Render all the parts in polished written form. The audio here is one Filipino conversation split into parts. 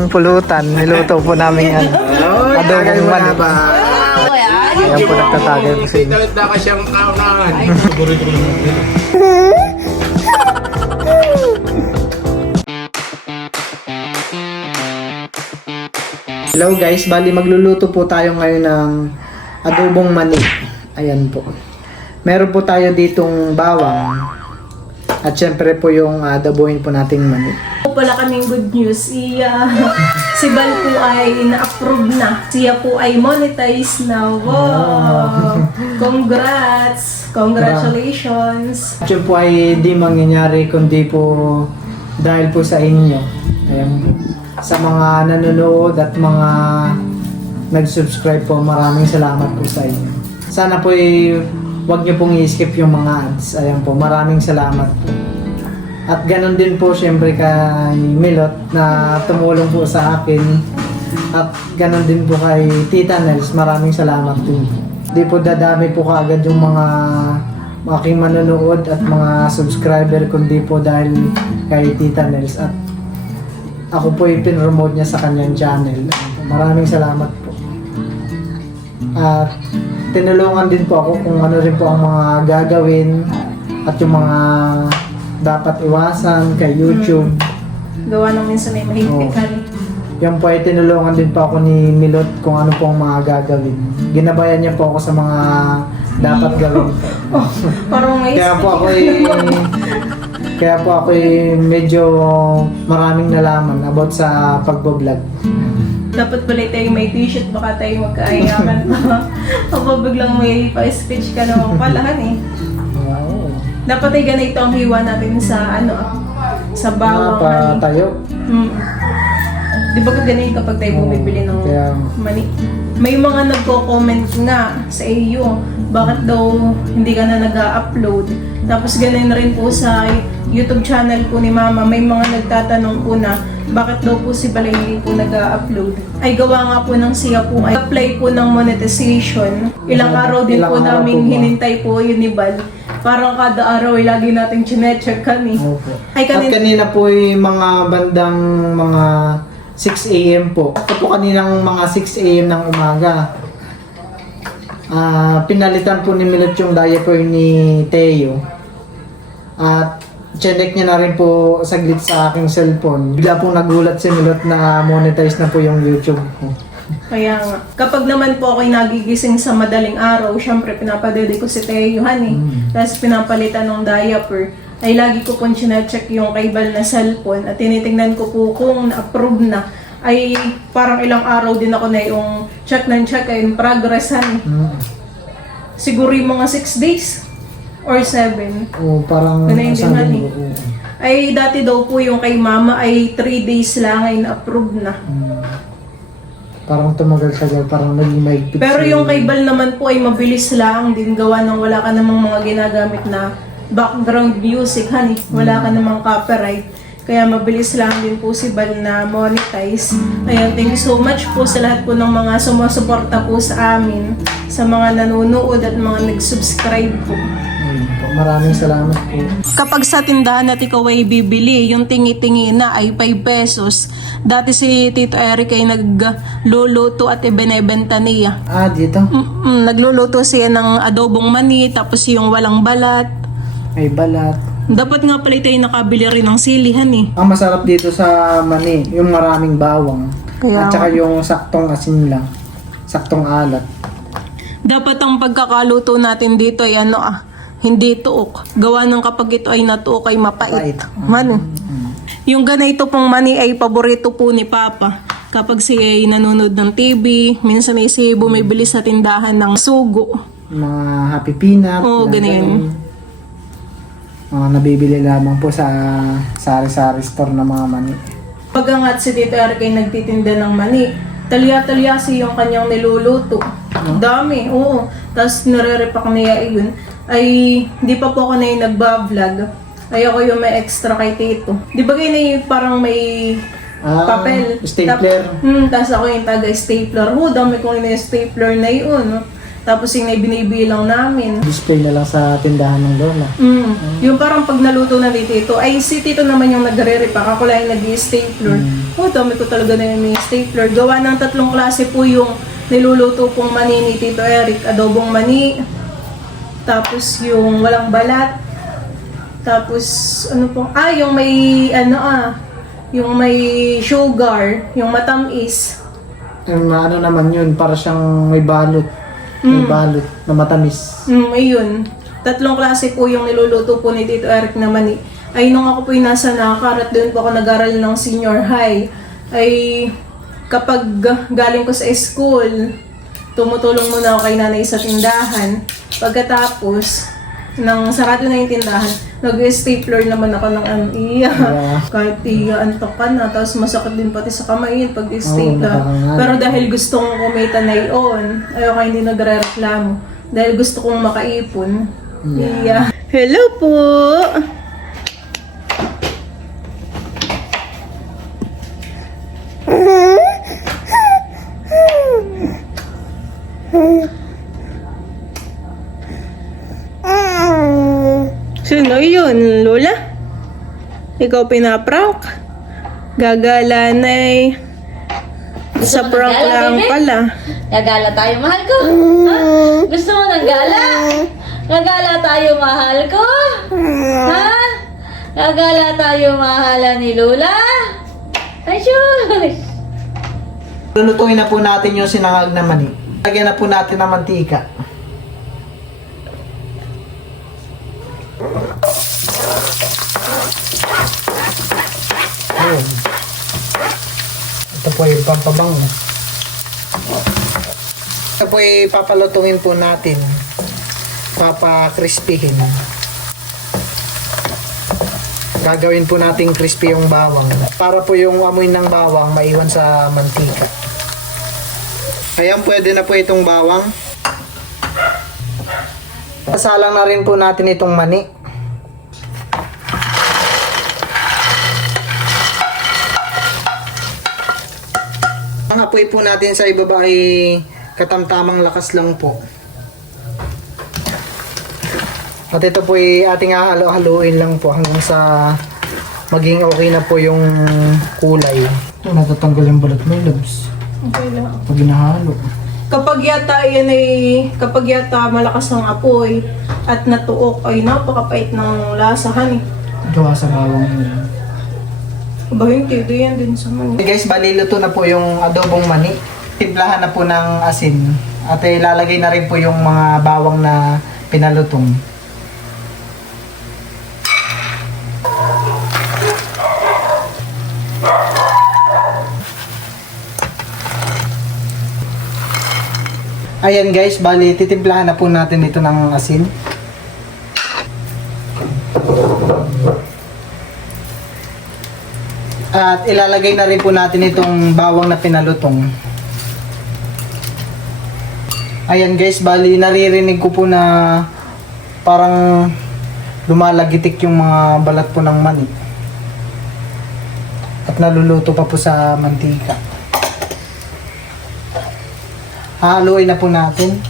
Ang pulutan, niluto po namin yan. Adobong mani. Ayan po nagtatagay po sila. Hello guys, bali magluluto po tayo ngayon ng adobong mani. Ayan po. Meron po tayo ditong bawang. At syempre po yung adobohin po nating mani. Pala kaming good news. Si Bal po ay na-approve na. Siya po ay monetize na. Wow! Congrats! Congratulations! At yun po ay di mangyayari kundi po dahil po sa inyo. Ayan po. Sa mga nanonood at mga nag-subscribe po, maraming salamat po sa inyo. Sana po wag niyo pong i-skip yung mga ads. Ayan po, maraming salamat po. At ganun din po syempre kay Milot na tumulong po sa akin. At ganun din po kay Tita Nels, maraming salamat din. Di po dadami po kaagad yung mga aking manonood at mga subscriber kundi po dahil kay Tita Nels. At ako po yung pinromote niya sa kanyang channel. Maraming salamat po. At tinulungan din po ako kung ano rin po ang mga gagawin at yung mga dapat iwasan kay YouTube. Gawa nang minsan ay mahigpitan. Yan po ay tinulungan din po ako ni Milot kung ano po ang mga gagawin. Ginabayan niya po ako sa mga dapat gawin po. Parang may Kaya po ako medyo maraming nalaman about sa pagbo-vlog. dapat pala tayo may t-shirt, baka tayo magkaayakan pa. Kapag biglang may pa-speech ka naman palahan eh. Wow. Dapat ay ganito ang hiwa natin sa sa bawang mani. Tayo. Di ba ganito kapag tayo bumibili ng mani? May mga nagko-comment nga sa iyo, bakit daw hindi ka na nag-upload? Tapos ganun rin po sa YouTube channel po ni Mama, may mga nagtatanong po na bakit daw po si Balay hindi po nag-upload. Ay gawa nga po ng siya po ay apply po ng monetization. Ilang araw din po namin hinintay po yun ni Bal. Parang kada araw ay lagi nating chinecheck kami. Opo. At kanina po ay mga bandang mga 6 AM po. Ito po kaninang mga 6 AM ng umaga. Pinalitan po ni Milot yung diaper ni Teo. At chinek niya na rin po saglit sa aking cellphone. Bigla pong nagulat si Milot na monetize na po yung YouTube ko. Kaya nga, kapag naman po ako'y nagigising sa madaling araw, syempre pinapadede ko si Teo Hani. Tapos pinapalitan ng diaper. Ay lagi ko pong chinecheck yung kaibal na cellphone at tinitingnan ko po kung na-approve na. Ay parang ilang araw din ako na yung check in progress Hani. Siguro yung mga 6 days or 7. O parang isang linggo. Ay dati daw po yung kay Mama ay 3 days lang ay na-approve na. Parang tumagal-tagal, parang naging mahigpit. Pero yung kay Bal naman po ay mabilis lang din gawa ng wala ka namang mga ginagamit na background music, honey. Wala ka namang copyright. Kaya mabilis lang din po si Bal na monetize. Ayan, thank you so much po sa lahat po ng mga sumusuporta po sa amin, sa mga nanonood at mga nag-subscribe po. Maraming salamat po. Kapag sa tindahan at ikaw ay bibili, yung tingi-tingi na ay 5 pesos. Dati si Tito Eric ay nagluluto at ibinebenta niya. Dito? Nagluluto siya ng adobong mani, tapos yung walang balat. May balat. Dapat nga pala tayo nakabili rin ng silihan eh. Ang masarap dito sa mani, yung maraming bawang. Kaya, at saka yung saktong asin lang. Saktong alat. dapat ang pagkakaluto natin dito ay hindi tuok. Gawa ng kapag ito ay natuok ay mapait. Mani. Yung ganito pong mani ay paborito po ni Papa. Kapag siya ay nanonood ng TV, minsan ay siya bumibili sa tindahan ng sugo. Mga Happy Peanut. Oo, ganyan. Mga nabibili lamang po sa sari-sari store na mga mani. Pagkangat si Tito Eric ay nagtitinda ng mani, talya-talyasi yung kanyang niluluto. Dami, oo. Tapos nare-repack niya yun. Ay, di pa po ako na yung nagba-vlog. Ay ako yung may extra kay Tito. Di ba kayo na yung parang may papel? Stapler. Tapos ako yung taga-stapler. Dami kong yung stapler na yun. Tapos yung binibilang namin. Display na lang sa tindahan ng lola. Yung parang pag naluto na dito ito, ay si Tito naman yung nagre-repack. Ako lang yung nag-stapler. Oh, dami ko talaga na yung stapler. Gawa ng 3 klase po yung niluluto pong mani ni Tito Eric. Adobong mani. Tapos yung walang balat. Tapos ano pong, yung may yung may sugar, yung matamis. Ano naman yun, para siyang may balot. May balot na matamis. Ayun. 3 klase po yung niluluto po ni Tito Eric na mani. Ay, nung ako po yung nasa Nakar at doon po ako nag-aral ng senior high, ay kapag galing ko sa school, tumutulong muna ako kay nanay sa tindahan. Pagkatapos, nang sarado na yung tindahan, nag-stapler naman ako ng kahit antok ka na, tapos masakit din pati sa kamay yun pag stapler. Pero dahil gusto kong kumita na yun, ayoko hindi nagre-reklamo. Dahil gusto kong makaipon. Hello po! Sino yun, Lola? Ikaw pinaprank? Gagalanay. Sa prank lang pala. Gagala tayo, mahal ko. Ha? Gusto mo ng gala? Gagala tayo, mahal ko. Ha? Gagala tayo, mahala ni Lola. Ay, shush. Lulutuin na po natin yung sinangag na mani. Lagyan na po natin ng mantika. Ayun. Ito po yung pampabango. Ito po yung papalutungin po natin. Papakrispihin. Gagawin po natin crispy yung bawang. Para po yung amoy ng bawang maiwan sa mantika. Ayan, pwede na po itong bawang. Sasalang na rin po natin itong mani. Ang apoy po natin sa ibaba ay katamtamang lakas lang po. At ito po ay ating halo-haluin lang po hanggang sa maging okay na po yung kulay. Ito, natatanggal yung balat mo, loves. Okay lang. Pag hinahalo. Kapag yata malakas ang apoy at natuok, ay napakapait ng lasahan eh. Gawa sa bawang yun. Aba, hindi. Yan din sa mani. Okay guys, baliluto na po yung adobong mani. Timplahan na po ng asin. At ilalagay na rin po yung mga bawang na pinalutong. Ayan guys, bali titimplahan na po natin ito ng asin. At ilalagay na rin po natin itong bawang na pinalutong. Ayan guys, bali naririnig ko po na parang lumalagitik yung mga balat po ng mani. At naluluto pa po sa mantika. Haluin na po natin.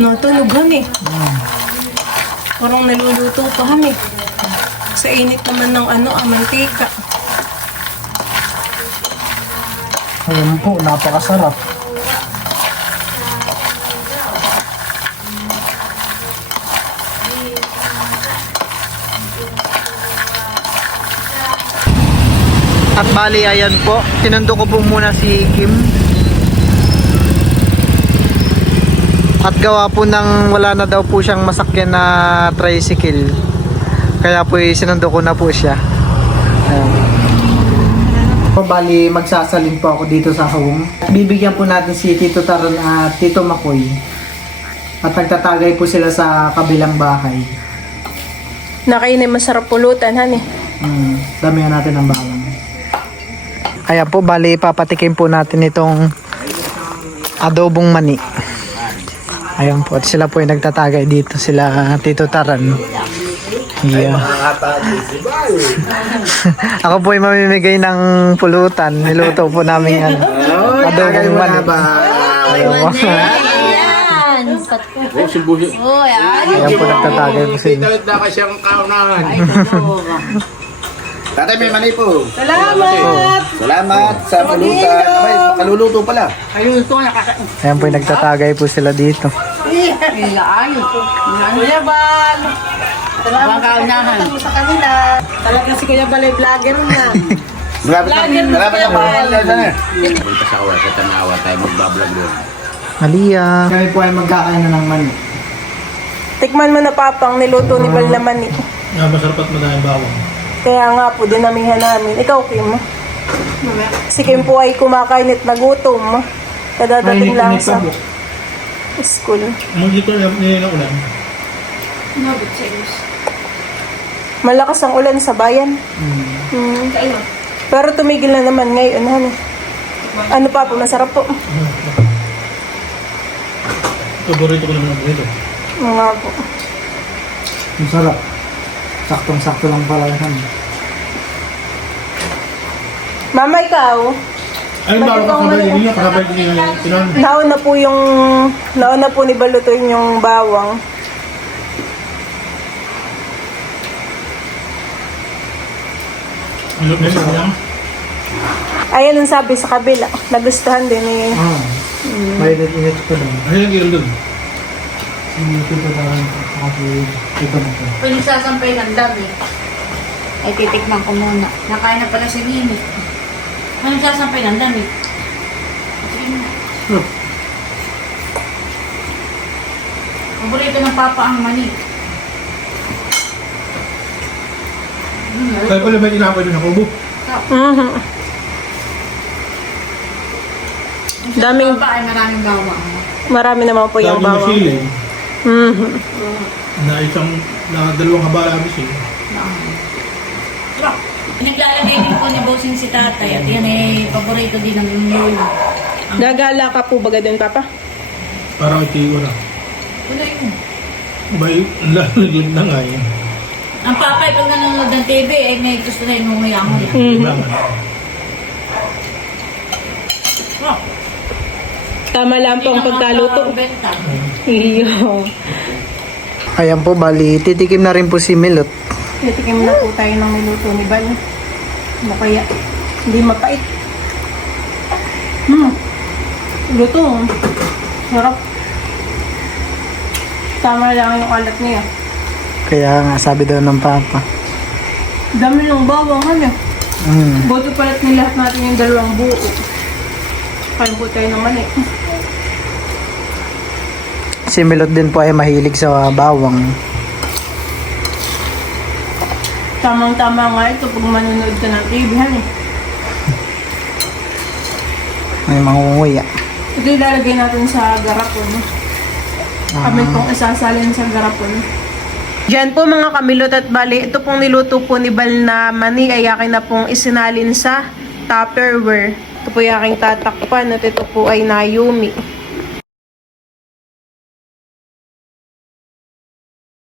Natunugan eh. Parang naluluto pa kami. Sa init naman ng mantika. Ayan po, napakasarap. At bali, ayan po. Sinundo ko po muna si Kim. At gawa po ng wala na daw po siyang masakyan na tricycle. Kaya po sinundo ko na po siya. Ayan. Bali, magsasalin po ako dito sa home. Bibigyan po natin si Tito Taron at Tito Makoy. At nagtatagay po sila sa kabilang bahay. Nakainay masarap pulutan, han eh. Damihan natin ang bawang. Kaya po, bali, papatikim po natin itong adobong mani. Ayan po, at sila po ay nagtatagay dito, sila Tito Taran. Yeah. Ako po ay mamimigay ng pulutan. Niluto po namin yan. Adobong mani. Ayan. Uy, Ayan po nagtatagay po sila. Tatay, may mani po. Salamat! Salamat sa pulutan. Ay, makaluluto pala. Ayan po nagtatagay po sila dito. Kuya Bal! Salamat sa kanila. Talaga si Kuya Bal ay vlogger na. Malapit na pa. Punta sa awa, sa Tanawa tayo magbablog doon. Malia. Kami po ay magkakain ng mani. Tikman mo na papang niluto ni Bal na mani. Masarap at madaming bawang. Kaya nga po, dinamihan namin. Ikaw, Kim. Si Kim po ay kumakain at nagutom. Kadadating lang sa school. Ang dito nila ulan. Malakas ang ulan sa bayan. Pero tumigil na naman ngayon. Ano pa po? Masarap po. Paborito ko naman ang burrito. Nga po. Ang sarap. Saktong-sakto lang pala yan. Mama, ikaw? Ay, bawang kasabay din yun. Kasabay din yun. Tinan. Nauna po ni Balutoy yung bawang. Ang loob na siya. Ayan ang sabi sa kabila. Nagustuhan din eh. May init ko doon. Ay, ang ilang doon. Ito na kasi ito na po. Pwede sasampay ng dami. Ay, titikman ko muna. Nakain na pala si Mimi. Ano sasampay ng dami? Paborito ng papa ang mani. Kaya pala may tinapay doon ako. Ubo. Daming, Papa ay maraming bawang. marami naman po yung Lagi may bawang. sili. Mhm. Na dalawang haba labis eh. Naglalagay din po ni Bossing si tatay at yan ay paborito din ng lolo. Gagala ka po baga din, Papa? Parang itigo na. Wala yun. Bay, lalaglag na nga yun. Ang papay pag nanonood ng TV ay may gusto na yung nguya-nguya. Kailangan. Oh, Tama lang po ang pagkaluto. benta. Iyo. Ayan po, bali, titikim na rin po si Milot. Titikim na po tayo ng niluto ni Bal. Ano kaya? Hindi mapait. Luto. Sarap. Tama lang yung alat niya. Kaya nga, sabi daw ng papa. Dami ng bawang, ano? Boto palat ni lahat natin yung dalawang buo. Kain po tayo naman eh. Si Milot din po ay mahilig sa bawang. Tamang-tama nga ito pag manonood ka ng TV, han eh. May mangunguya. Ito ilalagay natin sa garapon. Kami pong isasalin sa garapon. Diyan po mga kamilot at bali, ito pong niluto po ni Bal na mani ay akin na pong isinalin sa Tupperware. Ito po yung aking tatakpan at ito po ay Nayumi.